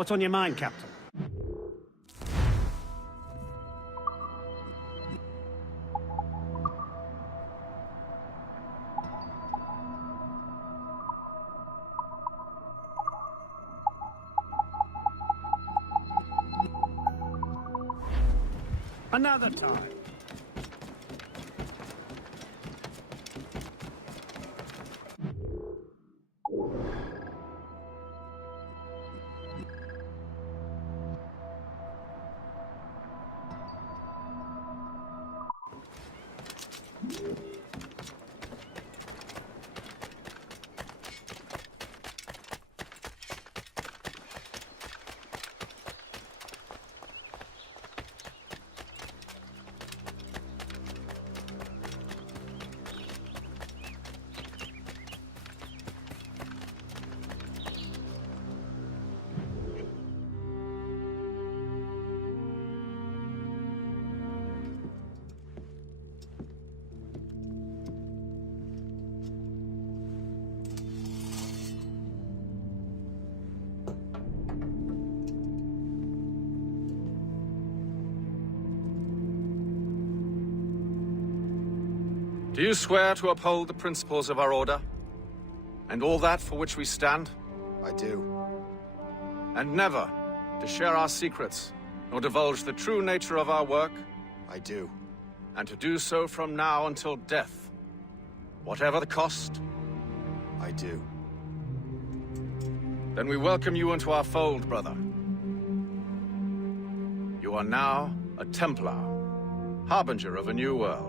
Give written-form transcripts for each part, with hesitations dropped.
What's on your mind, Captain? Another time. Do you swear to uphold the principles of our order? And all that for which we stand? I do. And never to share our secrets, nor divulge the true nature of our work? I do. And to do so from now until death, whatever the cost? I do. Then we welcome you into our fold, brother. You are now a Templar, harbinger of a new world.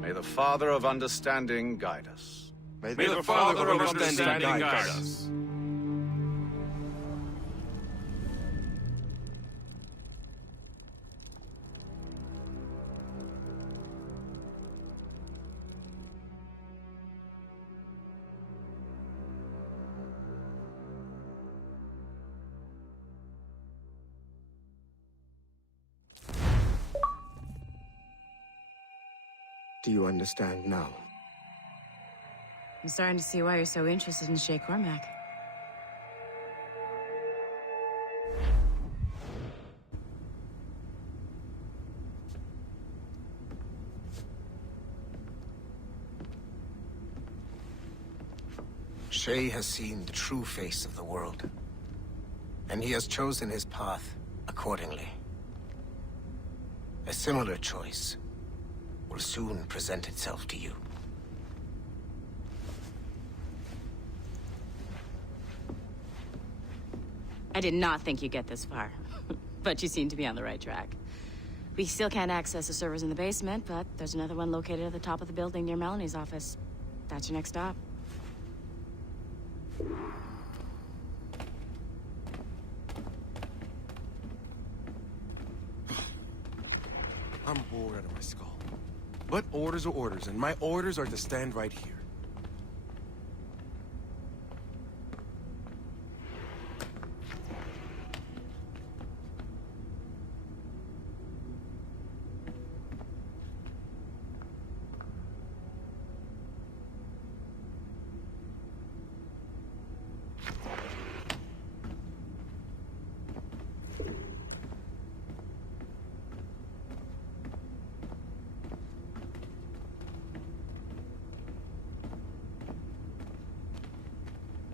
May the Father of Understanding guide us. May the Father of Understanding guide us. Do you understand now? I'm starting to see why you're so interested in Shay Cormac. Shay has seen the true face of the world, and he has chosen his path accordingly. A similar choice will soon present itself to you. I did not think you'd get this far, but you seem to be on the right track. We still can't access the servers in the basement, but there's another one located at the top of the building near Melanie's office. That's your next stop. I'm bored out of my skull. But orders are orders, and my orders are to stand right here.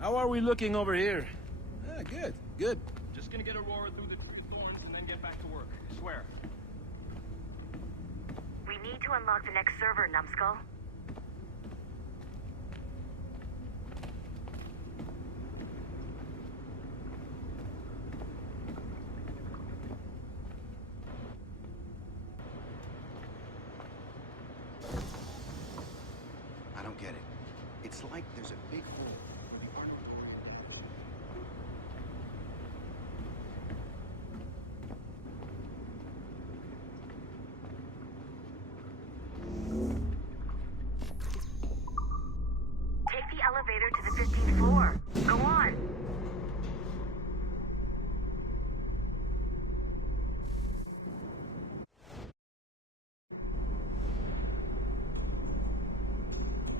How are we looking over here? Good, good. Just gonna get a roar through the thorns and then get back to work. I swear. We need to unlock the next server, Numbskull. I don't get it. It's like there's a big hole. Take the elevator to the 15th floor. Go on.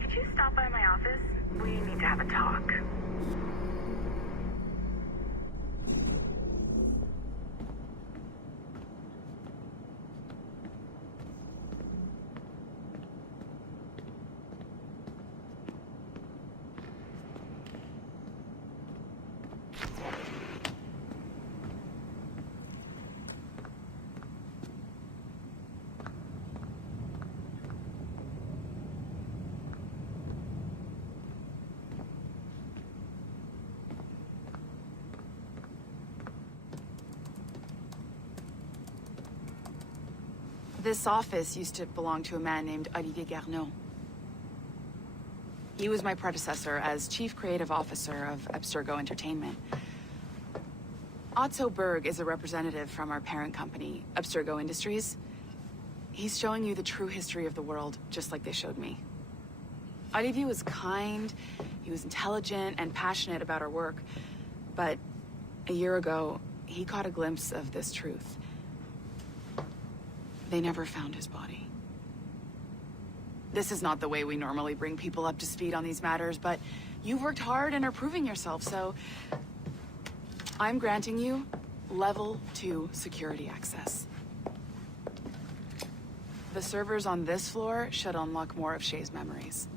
Could you stop by my office? We need to have a talk. This office used to belong to a man named Olivier Garneau. He was my predecessor as Chief Creative Officer of Abstergo Entertainment. Otto Berg is a representative from our parent company, Abstergo Industries. He's showing you the true history of the world, just like they showed me. Olivier was kind, he was intelligent and passionate about our work, but a year ago, he caught a glimpse of this truth. They never found his body. This is not the way we normally bring people up to speed on these matters, but you've worked hard and are proving yourself, so I'm granting you level 2 security access. The servers on this floor should unlock more of Shay's memories.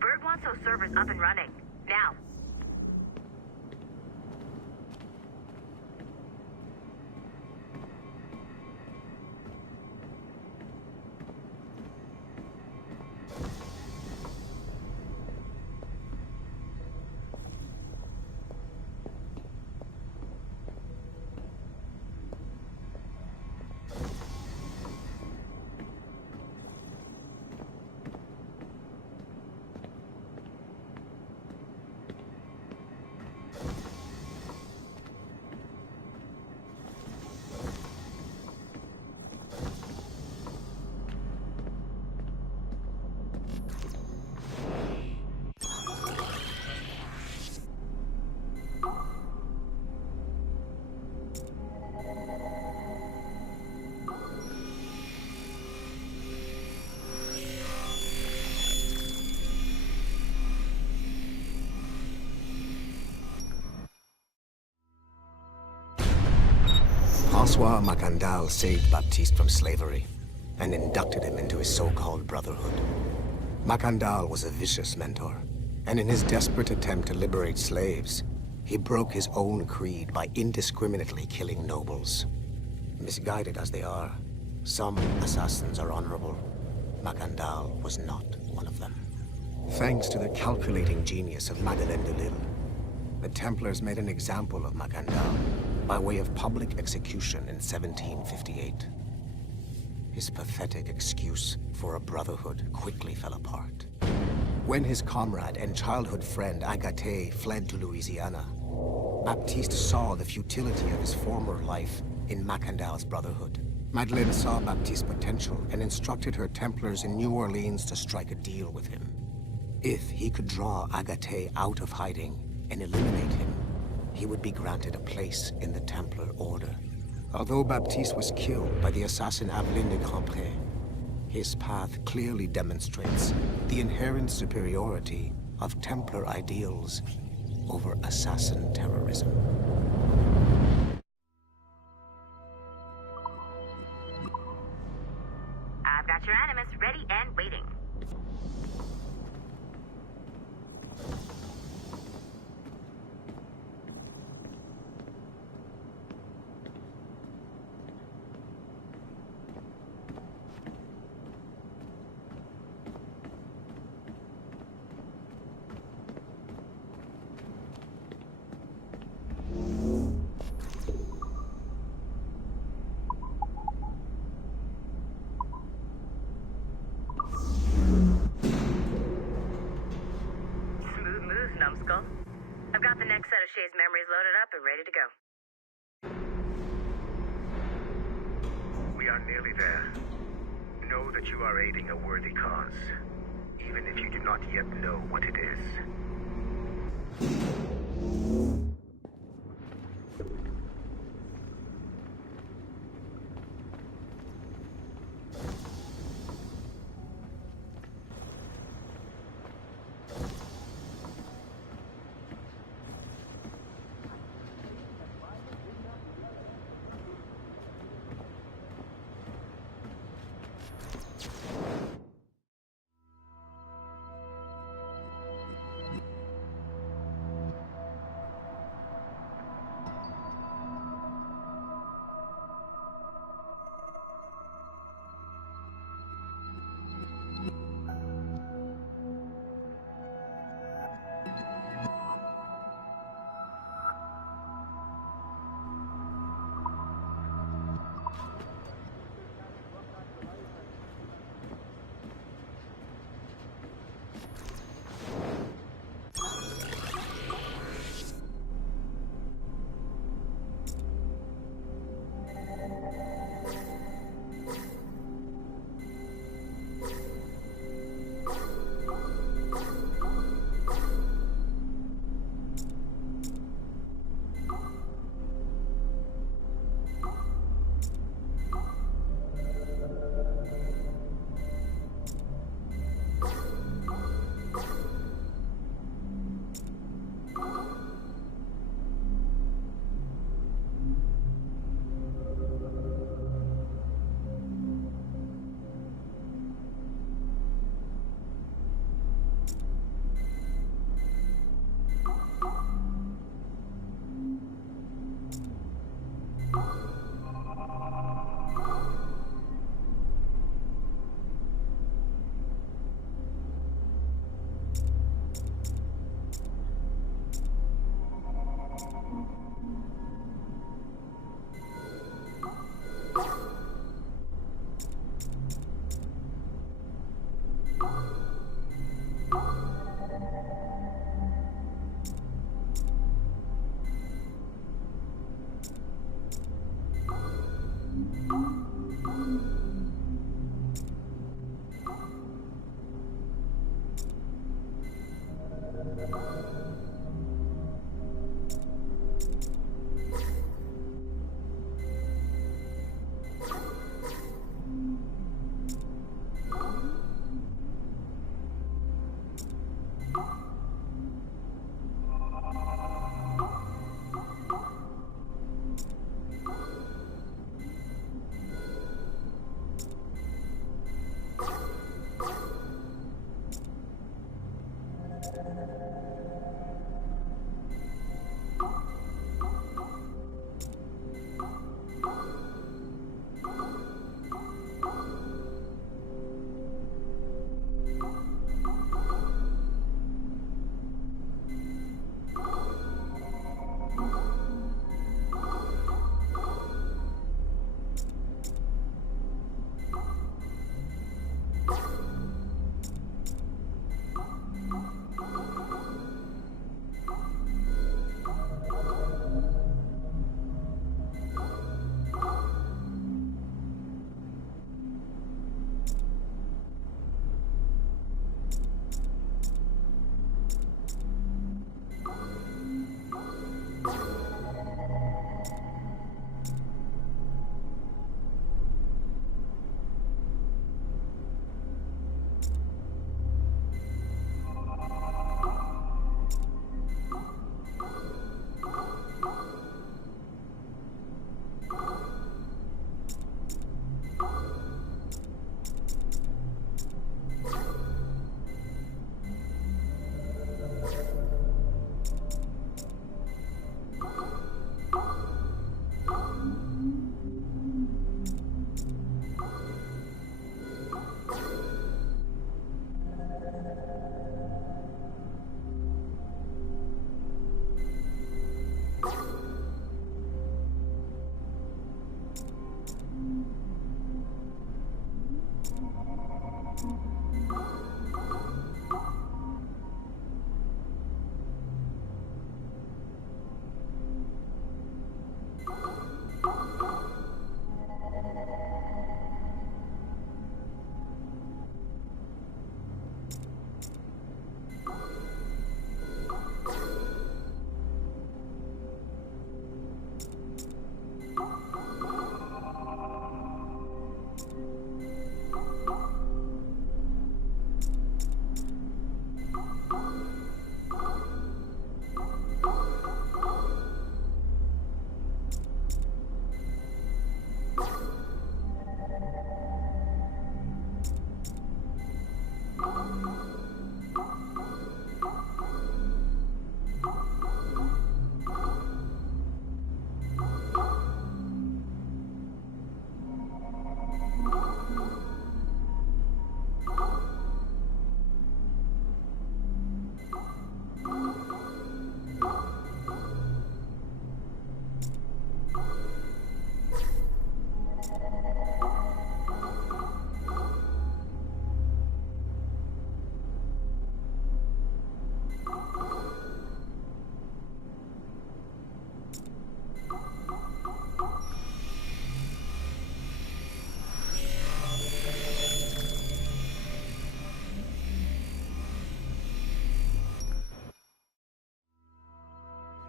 Bird wants those servers up and running. Now. François Macandal saved Baptiste from slavery and inducted him into his so-called brotherhood. Macandal was a vicious mentor, and in his desperate attempt to liberate slaves, he broke his own creed by indiscriminately killing nobles. Misguided as they are, some assassins are honorable. Macandal was not one of them. Thanks to the calculating genius of Madeleine de Lille, the Templars made an example of Macandal by way of public execution in 1758. His pathetic excuse for a brotherhood quickly fell apart. When his comrade and childhood friend Agathe fled to Louisiana, Baptiste saw the futility of his former life in Macandal's brotherhood. Madeleine saw Baptiste's potential and instructed her Templars in New Orleans to strike a deal with him. If he could draw Agathe out of hiding and eliminate him, he would be granted a place in the Templar Order. Although Baptiste was killed by the assassin Aveline de Grandpré, his path clearly demonstrates the inherent superiority of Templar ideals over assassin terrorism. I've got your animus ready and waiting. Numbskull. I've got the next set of Shay's memories loaded up and ready to go. We are nearly there. Know that you are aiding a worthy cause, even if you do not yet know what it is.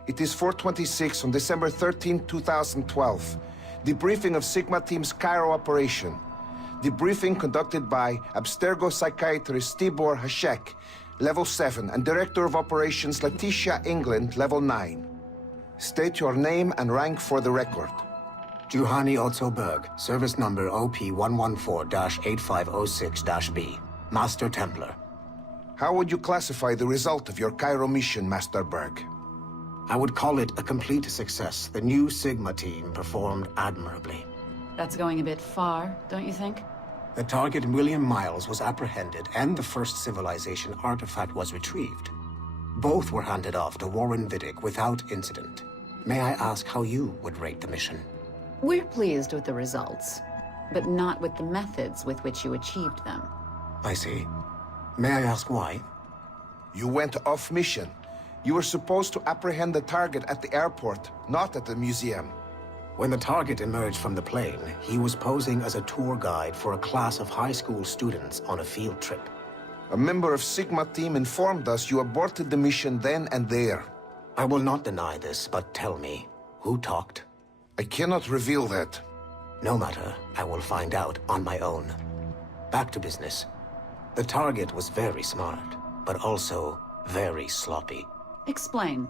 It is 4:26 on December 13, 2012. Debriefing of Sigma Team's Cairo operation. Debriefing conducted by Abstergo psychiatrist Tibor Hashek, Level 7, and Director of Operations Letitia England, Level 9. State your name and rank for the record. Juhani Otsoberg, service number OP114-8506-B. Master Templar. How would you classify the result of your Cairo mission, Master Berg? I would call it a complete success. The new Sigma team performed admirably. That's going a bit far, don't you think? The target, William Miles, was apprehended and the first civilization artifact was retrieved. Both were handed off to Warren Vidic without incident. May I ask how you would rate the mission? We're pleased with the results, but not with the methods with which you achieved them. I see. May I ask why? You went off mission. You were supposed to apprehend the target at the airport, not at the museum. When the target emerged from the plane, he was posing as a tour guide for a class of high school students on a field trip. A member of Sigma team informed us you aborted the mission then and there. I will not deny this, but tell me, who talked? I cannot reveal that. No matter, I will find out on my own. Back to business. The target was very smart, but also very sloppy. Explain.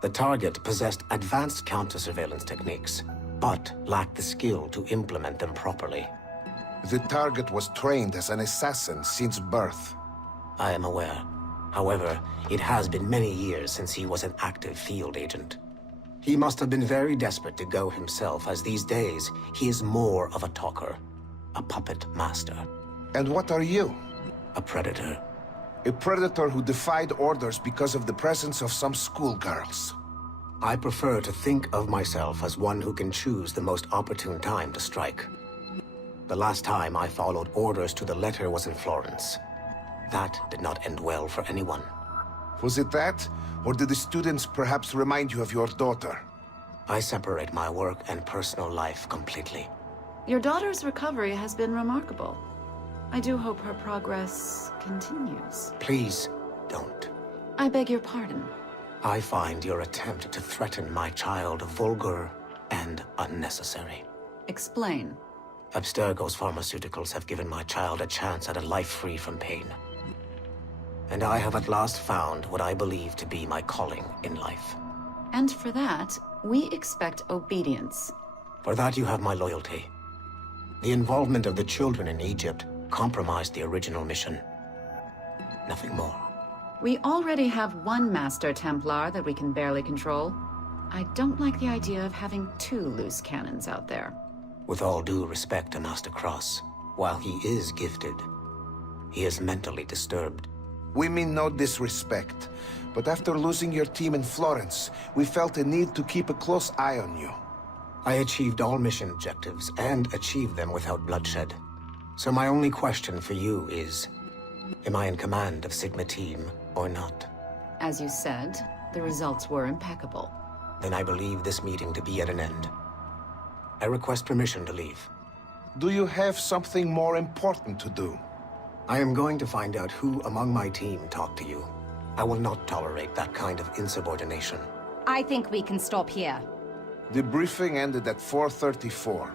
The target possessed advanced counter-surveillance techniques, but lacked the skill to implement them properly. The target was trained as an assassin since birth. I am aware. However, it has been many years since he was an active field agent. He must have been very desperate to go himself, as these days, he is more of a talker. A puppet master. And what are you? A predator. A predator who defied orders because of the presence of some schoolgirls. I prefer to think of myself as one who can choose the most opportune time to strike. The last time I followed orders to the letter was in Florence. That did not end well for anyone. Was it that? Or did the students perhaps remind you of your daughter? I separate my work and personal life completely. Your daughter's recovery has been remarkable. I do hope her progress continues. Please, don't. I beg your pardon. I find your attempt to threaten my child vulgar and unnecessary. Explain. Abstergo's pharmaceuticals have given my child a chance at a life free from pain. And I have at last found what I believe to be my calling in life. And for that, we expect obedience. For that you have my loyalty. The involvement of the children in Egypt compromised the original mission. Nothing more. We already have one Master Templar that we can barely control. I don't like the idea of having two loose cannons out there. With all due respect to Master Cross, while he is gifted, he is mentally disturbed. We mean no disrespect, but after losing your team in Florence, we felt a need to keep a close eye on you. I achieved all mission objectives, and achieved them without bloodshed. So my only question for you is, am I in command of Sigma Team or not? As you said, the results were impeccable. Then I believe this meeting to be at an end. I request permission to leave. Do you have something more important to do? I am going to find out who among my team talked to you. I will not tolerate that kind of insubordination. I think we can stop here. The briefing ended at 4:34.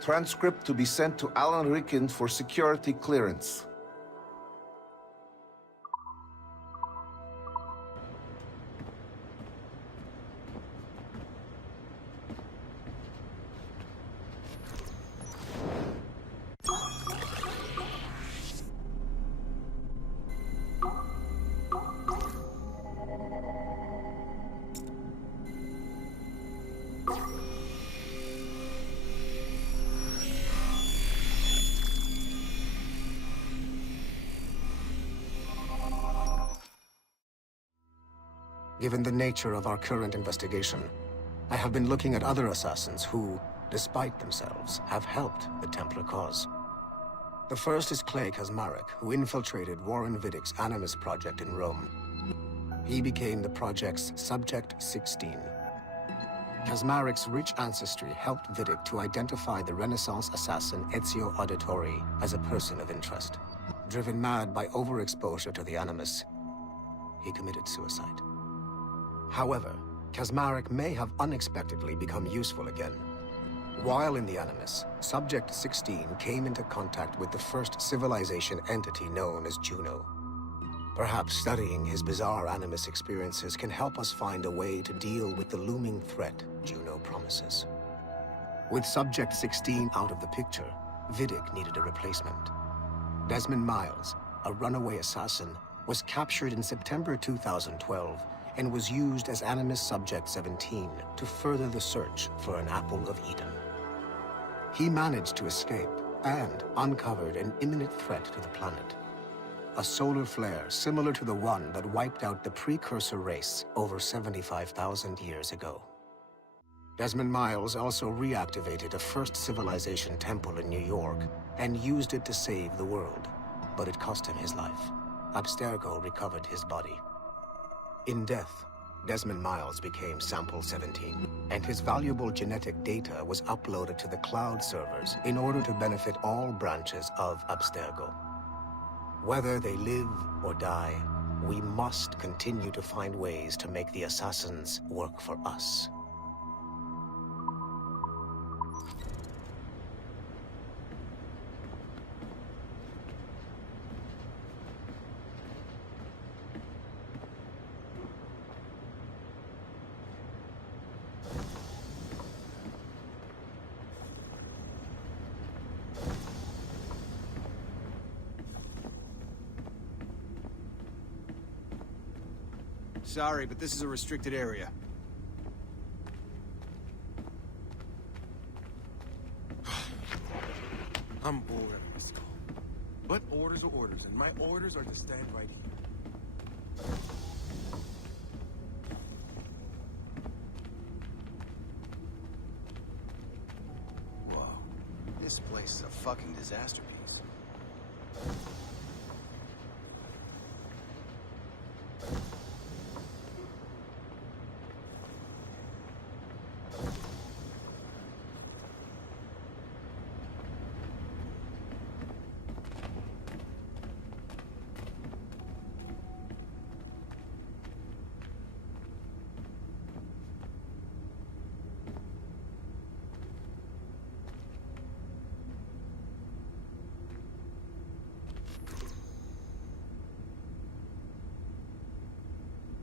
Transcript to be sent to Alan Ricken for security clearance. Given the nature of our current investigation, I have been looking at other assassins who, despite themselves, have helped the Templar cause. The first is Clay Kazmarek, who infiltrated Warren Viddick's Animus project in Rome. He became the project's Subject 16. Kazmarek's rich ancestry helped Viddick to identify the Renaissance assassin Ezio Auditore as a person of interest. Driven mad by overexposure to the Animus, he committed suicide. However, Kazmarek may have unexpectedly become useful again. While in the Animus, Subject 16 came into contact with the first civilization entity known as Juno. Perhaps studying his bizarre Animus experiences can help us find a way to deal with the looming threat Juno promises. With Subject 16 out of the picture, Viddick needed a replacement. Desmond Miles, a runaway assassin, was captured in September 2012 and was used as Animus Subject 17 to further the search for an Apple of Eden. He managed to escape and uncovered an imminent threat to the planet. A solar flare similar to the one that wiped out the precursor race over 75,000 years ago. Desmond Miles also reactivated a first civilization temple in New York and used it to save the world, but it cost him his life. Abstergo recovered his body. In death, Desmond Miles became Sample 17, and his valuable genetic data was uploaded to the cloud servers in order to benefit all branches of Abstergo. Whether they live or die, We must continue to find ways to make the assassins work for us. Sorry, but this is a restricted area. I'm bored out of my skull. But orders are orders, and my orders are to stand right here. Whoa. This place is a fucking disaster piece.